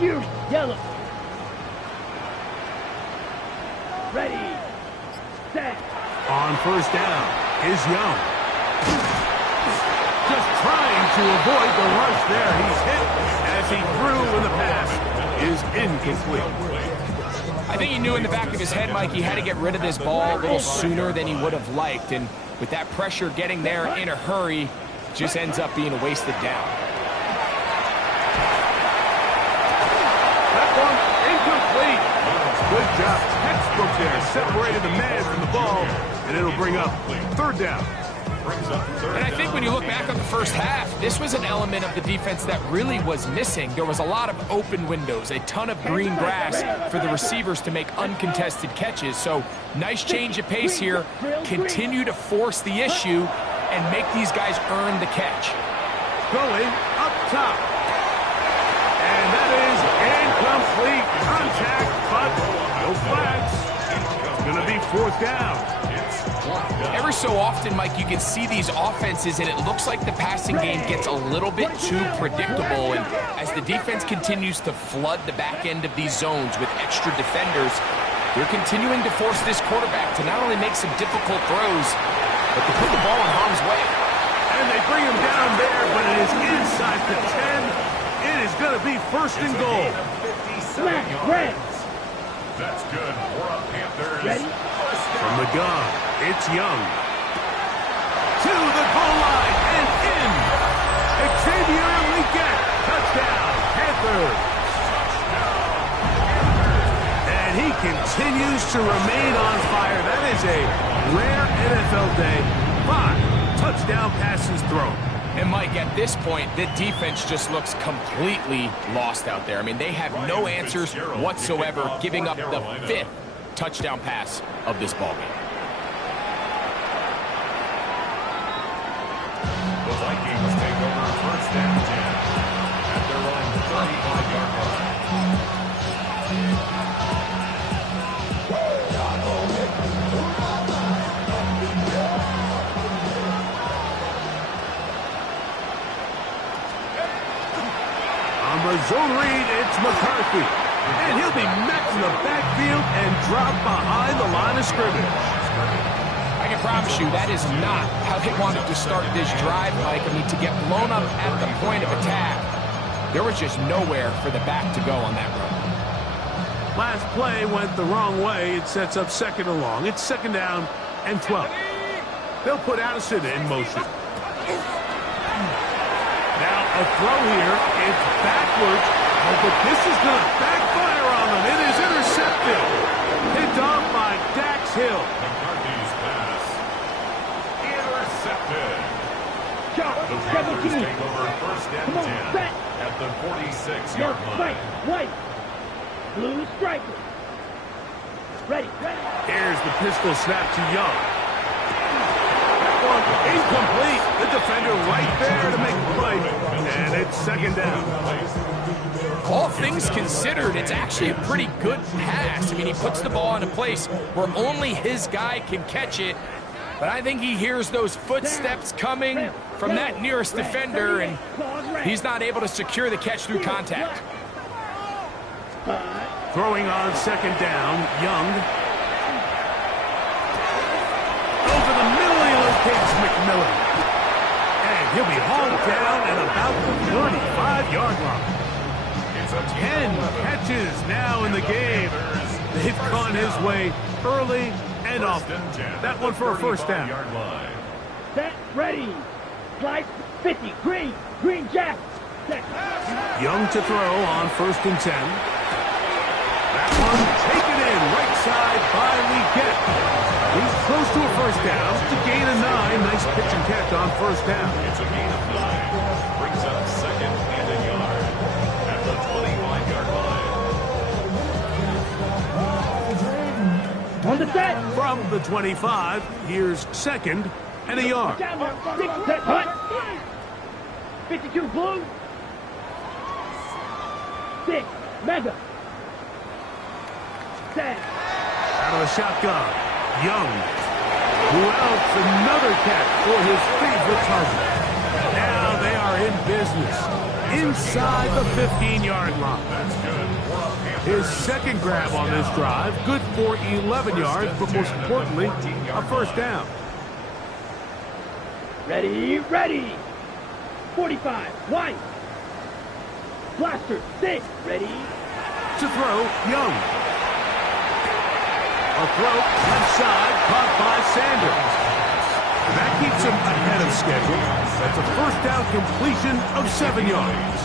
You yellow. Ready. Set. On 1st Young. Just trying to avoid the rush there. He's hit as he threw, and the pass is incomplete. I think he knew in the back of his head, Mike, he had to get rid of this ball a little sooner than he would have liked. And with that pressure getting there in a hurry, just ends up being a wasted down. That one incomplete. Good job. Textbook there. Separated the man from the ball, and it'll bring up third down. And I think when you look back on the first half, this was an element of the defense that really was missing. There was a lot of open windows, a ton of green grass for the receivers to make uncontested catches. So nice change of pace here. Continue to force the issue and make these guys earn the catch. Going up top. And that is incomplete. Contact, but no flags. It's going to be fourth down. Every so often, Mike, you can see these offenses, and it looks like the passing game gets a little bit too predictable. And as the defense continues to flood the back end of these zones with extra defenders, they're continuing to force this quarterback to not only make some difficult throws, but to put the ball in harm's way. And they bring him down there, but it is inside the 10. It is going to be first and goal. That's good for a Panthers. Ready? From the gun, it's Young. To the goal line and in. Xavier Leggett, touchdown, Panthers. And he continues to remain on fire. That is a rare NFL day. 5 touchdown passes thrown. And, Mike, at this point, the defense just looks completely lost out there. I mean, they have no answers whatsoever, giving up the 5th touchdown pass of this ballgame. The Vikings take over first and 10 at their own 35-yard line. On the zone read, it's McCarthy. And he'll be met in the backfield and dropped behind the line of scrimmage. I can promise you that is not how they wanted to start this drive, Mike. I mean, to get blown up at the point of attack, there was just nowhere for the back to go on that run. Last play went the wrong way. It sets up second and long. It's second down and 12. They'll put Addison in motion. Now a throw here. It's backwards. Oh, but this is going to backfire on them. It is intercepted. Picked off by Dax Hill. McCarthy's pass. Intercepted. The Double Panthers team. take over first and Come on, 10 set. at the 46-yard Yes, line. white. Blue striker. Ready. Here's the pistol snap to Young. That one incomplete. The defender right there to make the play. And it's second down. All things considered, it's actually a pretty good pass. I mean, he puts the ball in a place where only his guy can catch it. But I think he hears those footsteps coming from that nearest defender, and he's not able to secure the catch through contact. Throwing on second down, Young. Over the middle, he locates McMillan. And he'll be hauled down at about the 35-yard line. 10 catches now in the game. They've gone his way early and often. That one for a first down. Set. Ready. Slide 50. Green jack. Set. Young to throw on first and 10. That one taken in right side by Leggett. He's close to a first down to gain a 9. Nice pitch and catch on first down. It's a gain of 9. Brings up second and a yard at the 25-yard line. On the set. From the 25, here's second and a yard. Down there. 6 set. Hut. 52 blue. 6 mega. Set. Out of the shotgun, Young, who else another catch for his favorite target. Now they are in business inside the 15-yard line. His second grab on this drive, good for 11 yards, but most importantly, a first down. Ready, ready. 45, wide. Blaster, stick, ready. To throw, Young. A throw, left side, caught by Sanders. That keeps him ahead of schedule. That's a first down completion of 7 yards.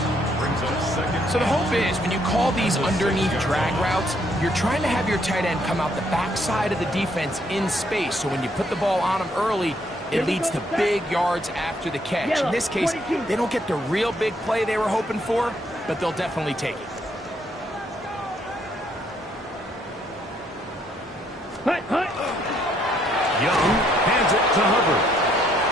So the hope is when you call these underneath drag routes, you're trying to have your tight end come out the backside of the defense in space. So when you put the ball on him early, it leads to big yards after the catch. In this case, they don't get the real big play they were hoping for, but they'll definitely take it. Young hands it to Hubbard.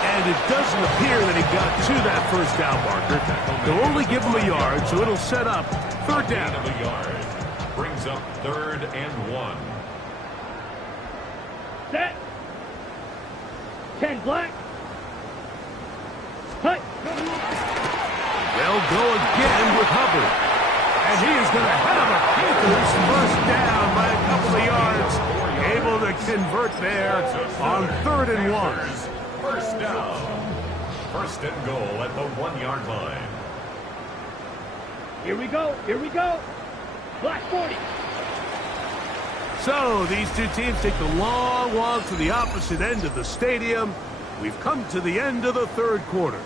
And it doesn't appear that he got to that first down marker. They'll only give him a yard, so it'll set up third down. Of a yard. Brings up 3rd and 1. Set. 10 black. Hut. They'll go again with Hubbard. And he is going to have a Panthers first down by a couple of yards. Able to convert there on 3rd and 1. First down. 1st and goal at the 1-yard line. Here we go. Here we go. Black 40. So these two teams take the long walk to the opposite end of the stadium. We've come to the end of the 3rd quarter.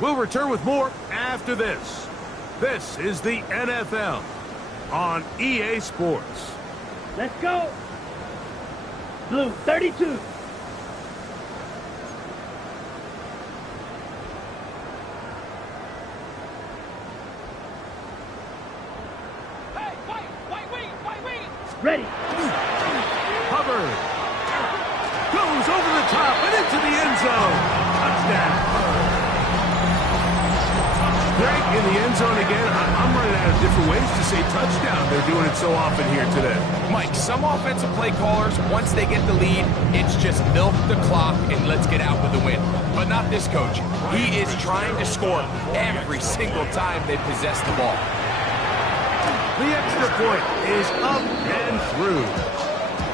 We'll return with more after this. This is the NFL on EA Sports. Let's go. Blue 32. Ready. Hubbard goes over the top and into the end zone. Touchdown. Greg in the end zone again. I'm running out of different ways to say touchdown. They're doing it so often here today. Mike, some offensive play callers, once they get the lead, it's just milk the clock and let's get out with the win. But not this coach. He is trying to score every single time they possess the ball. The extra point is up and through.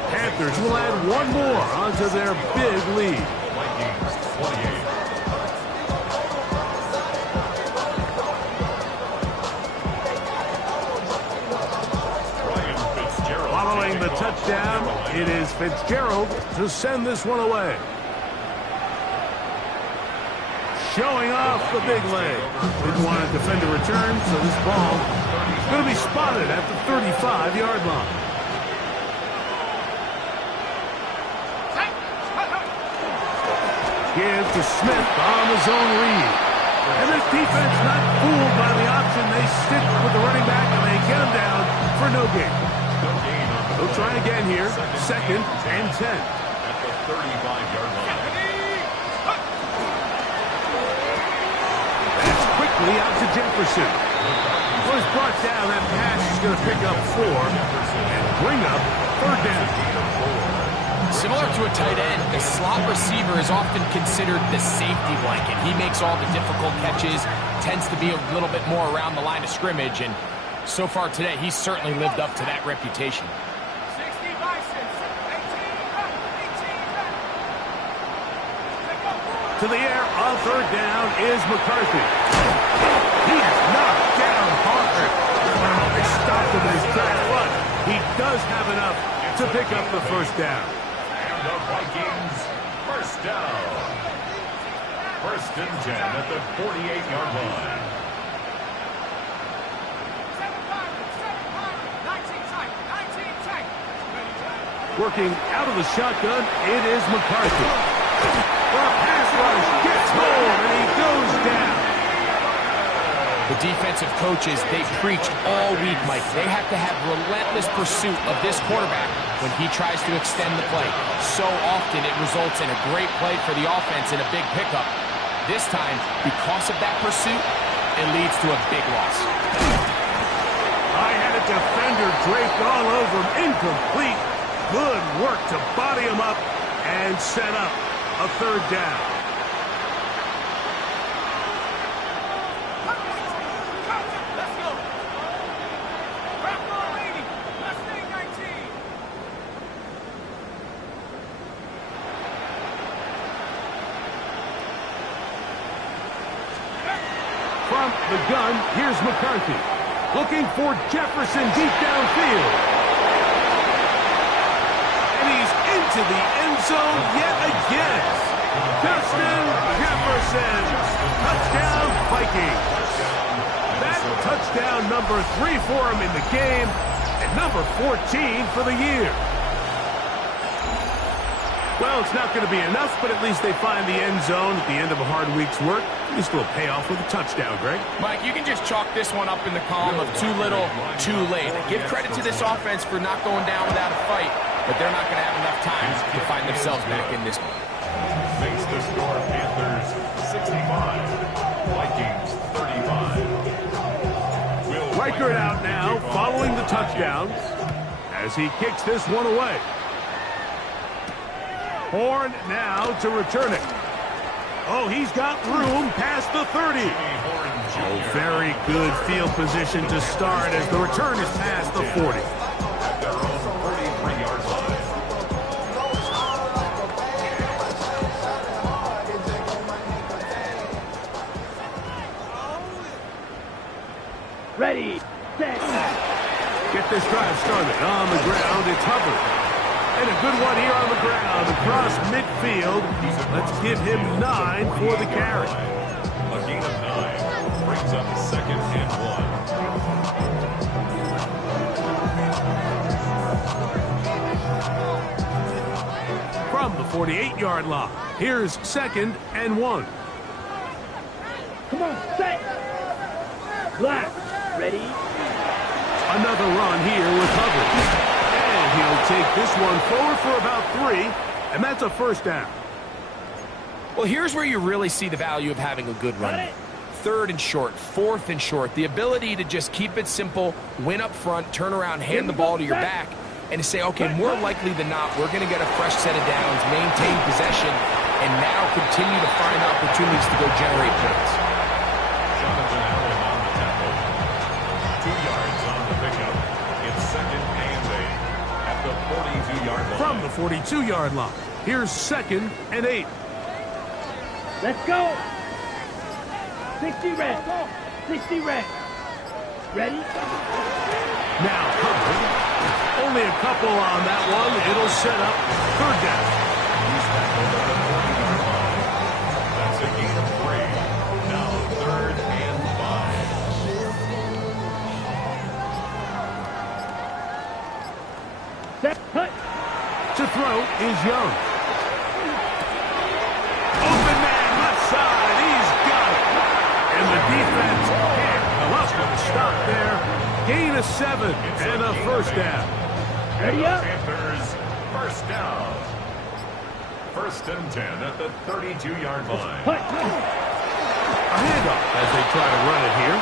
Panthers will add one more onto their big lead. Vikings 28. Following the touchdown, it is Fitzgerald to send this one away. Showing off the big leg. Didn't want to defend a return, so this ball is going to be spotted at the 35-yard line. Give to Smith on the zone read. And this defense not fooled by the option. They stick with the running back and they get him down for no gain. They'll try again here. 2nd and 10. At the 35-yard line. Quickly out to Jefferson. Was brought down. That pass is going to pick up 4 and bring up 3rd down. Similar to a tight end, the slot receiver is often considered the safety blanket. He makes all the difficult catches, tends to be a little bit more around the line of scrimmage, and so far today, he's certainly lived up to that reputation. 60 Bisons, 18, To the air on 3rd down is McCarthy. He's knocked down hard. Wow, they stopped him in his tracks, but he does have enough to pick up the first down. And the Vikings first down. 1st and 10 at the 48-yard line. 19 tight. Working out of the shotgun, it is McCarthy. The pass rush gets home, and he goes down. The defensive coaches, they preached all week, Mike. They have to have relentless pursuit of this quarterback when he tries to extend the play. So often it results in a great play for the offense and a big pickup. This time, because of that pursuit, it leads to a big loss. I had a defender draped all over him. Incomplete. Good work to body him up and set up a 3rd down. Let's go. Back ball 80. Mustang 19. From the gun, here's McCarthy. Looking for Jefferson deep downfield. And he's into the end zone yet again. Justin Jefferson. Touchdown, Vikings. That touchdown number 3 for him in the game, and number 14 for the year. Well, it's not going to be enough, but at least they find the end zone at the end of a hard week's work. At least it'll pay off with a touchdown, Greg. Mike, you can just chalk this one up in the column of too little, too late. Give credit to this offense for not going down without a fight, but they're not going to have enough time to find themselves back in this one. Makes the score Panthers 65, Vikings 35. Reichert out now following the touchdowns as he kicks this one away. Horn now to return it. Oh, he's got room past the 30. Oh, very good field position to start as the return is past the 40. At their own 43-yard line. Ready, set. Get this drive started. On the ground, it's Hubbard. And a good one here on the ground across midfield. Let's give him 9 for the carry. A gain of 9 brings up 2nd and 1. From the 48-yard line, here's 2nd and 1. Come on, set. Black, ready. Another run here with Hubbard. And he'll take this one forward for about 3, and that's a first down. Well, here's where you really see the value of having a good run. 3rd and short, 4th and short. The ability to just keep it simple, win up front, turn around, hand the ball to your back, and to say, okay, more likely than not, we're going to get a fresh set of downs, maintain possession, and now continue to find opportunities to go generate points. Jonathan Allen on the tackle. 2 yards on the pickup. It's 2nd and 8 at the 42-yard line. From the 42-yard line, here's 2nd and 8. Let's go. 60 red. 60 red. Ready? Now Hubbard. Only a couple on that one. It'll set up 3rd down. He's tackled at the 40-yard line. That's a gain of 3. Now 3rd and 5. Set. Cut. To throw is Young. Open man, left side. He's got it. And the defense can't come up with a stop there. Gain of 7 and a first down. Ready up. Panthers first down. 1st and 10 at the 32-yard line. Cut. A handoff as they try to run it here.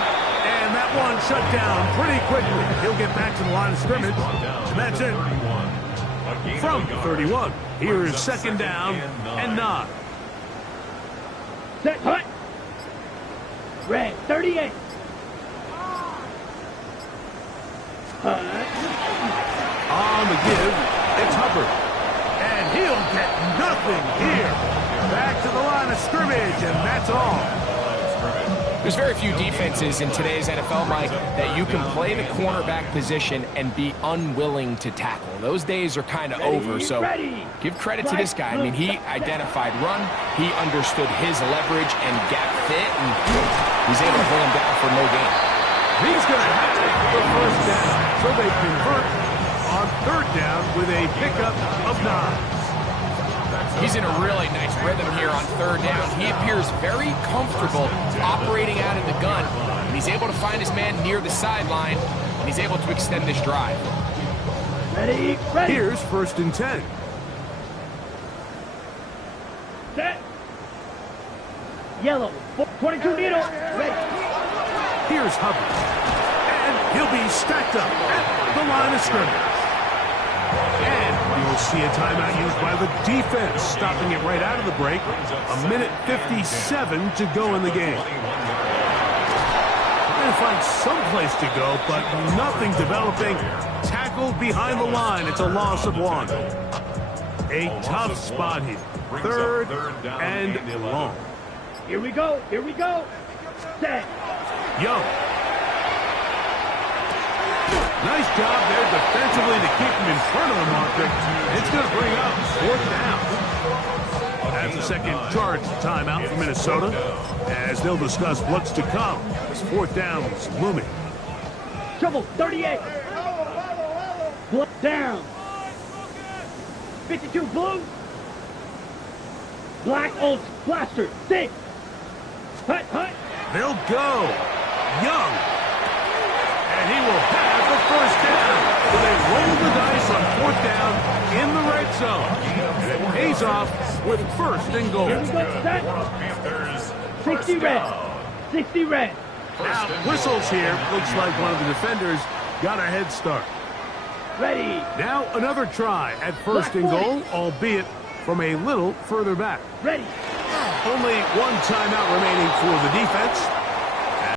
And that one shut down pretty quickly. He'll get back to the line of scrimmage. And that's it. From 31, here's 2nd down and 9. Set. Cut. Red. 38. Cut. On the give, it's Hubbard. And he'll get nothing here. Back to the line of scrimmage, and that's all. There's very few defenses in today's NFL, Mike, that you can play the cornerback position and be unwilling to tackle. Those days are kind of over, so give credit to this guy. I mean, he identified run, he understood his leverage and gap fit, and he's able to pull him down for no gain. He's going to have the first down, so they convert on 3rd down with a pickup of 9. He's in a really nice rhythm here on 3rd down. He appears very comfortable operating out of the gun, and he's able to find his man near the sideline, and he's able to extend this drive. Ready. Ready. Here's 1st and 10. Set. Yellow. 22 needle. Ready. Here's Hubbard. And he'll be stacked up at the line of scrimmage. And you'll see a timeout used by the defense, stopping it right out of the break. 1:57 to go in the game. We're going to find some place to go, but nothing developing. Tackled behind the line. It's a loss of 1. A tough spot here. 3rd and long. Here we go. Here we go. Set. Young. Nice job there defensively to keep him in front of the marker. It's going to bring up 4th down. That's the second charge timeout for Minnesota, as they'll discuss what's to come. This 4th down is looming. Trouble, 38. Blood down. 52 blue. Black Old Blaster, 6. Hut, hut. They'll go. Young. And he will have the 1st down. So they roll the dice on 4th down in the red zone. And it pays off with 1st and goal. Here we go, set. 60 red. 60 red. Now, whistles here. Looks like one of the defenders got a head start. Ready. Now another try at 1st and goal, albeit from a little further back. Ready. Only one timeout remaining for the defense.